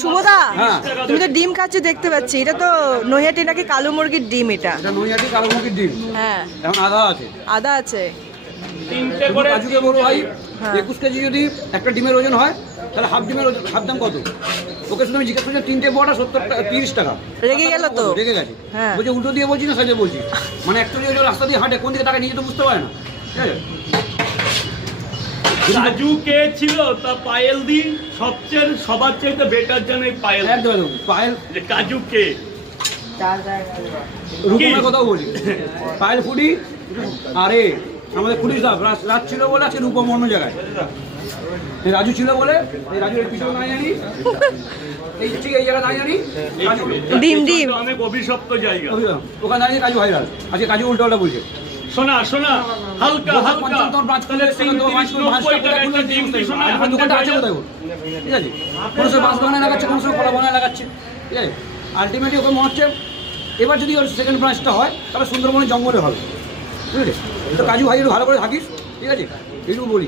শুভদা, তুমি তো ডিম খাচ্ছ দেখতে পাচ্ছি। এটা তো নৈহাটি নাকি কালো মুরগির ডিম। এটা নৈহাটি কালো মুরগির ডিম। হ্যাঁ, এখন আধা আছে। আদা আছে। তিনটে করে কাজুকে বড় ভাই 21 কেজি যদি একটা ডিমের ওজন হয় তাহলে হাফ ডিমের হাফ দাম কত? ওকে শুধু আমি জিজ্ঞেস করছি তিনটে বড়া 30 টাকা। রেগে গেল তো? রেগে গেছে। হ্যাঁ, বলছে উল্টো দিয়ে বলছি না সাইডে বলছি। মানে একটা দিয়ে রাস্তা দিয়ে হাঁটে কোন দিকে টাকা নিয়ে তো বুঝতে পারে না। ঠিক আছে। রাজু কে ছিল তা পায়েল দি সবার চাইতে বেটার জানে পায়েল। একদম পায়েল। কাজু কে রূপমের কথাও বলি। পায়েল ফুডি আরে আমাদের পুলিশ রাত ছিল বলে আজকে রূপম অন্য জায়গায়। রাজু ছিল বলে এই রাজুর পিছনে নাই জানি এই ঠিক এই জায়গায় নাই জানি ডিম ডিম অনেক অভিশপ্ত জায়গা ওখানে দাঁড়িয়ে কাজু ভাইরাল আজকে কাজু উল্টো উল্টা বলছে। শোনা হালকা তাহলে 390 টাকা একটা ডিম দি শোনা দোকানটা আছে কোথায়? ঠিক আছে, কোনো সময় বাঁশ বাগানে লাগাচ্ছে, কোনো সময় কলা বাগানে লাগাচ্ছে। ঠিক আছে, আলটিমেটলি ওকে মনে হচ্ছে এবার যদি ওর সেকেন্ড ব্রাঞ্চটা হয় তাহলে সুন্দরবনের জঙ্গলে হবে। ঠিক আছে, তো কাজু ভাই একটু ভালো করে থাকিস। ঠিক আছে, এইটুকু বলি।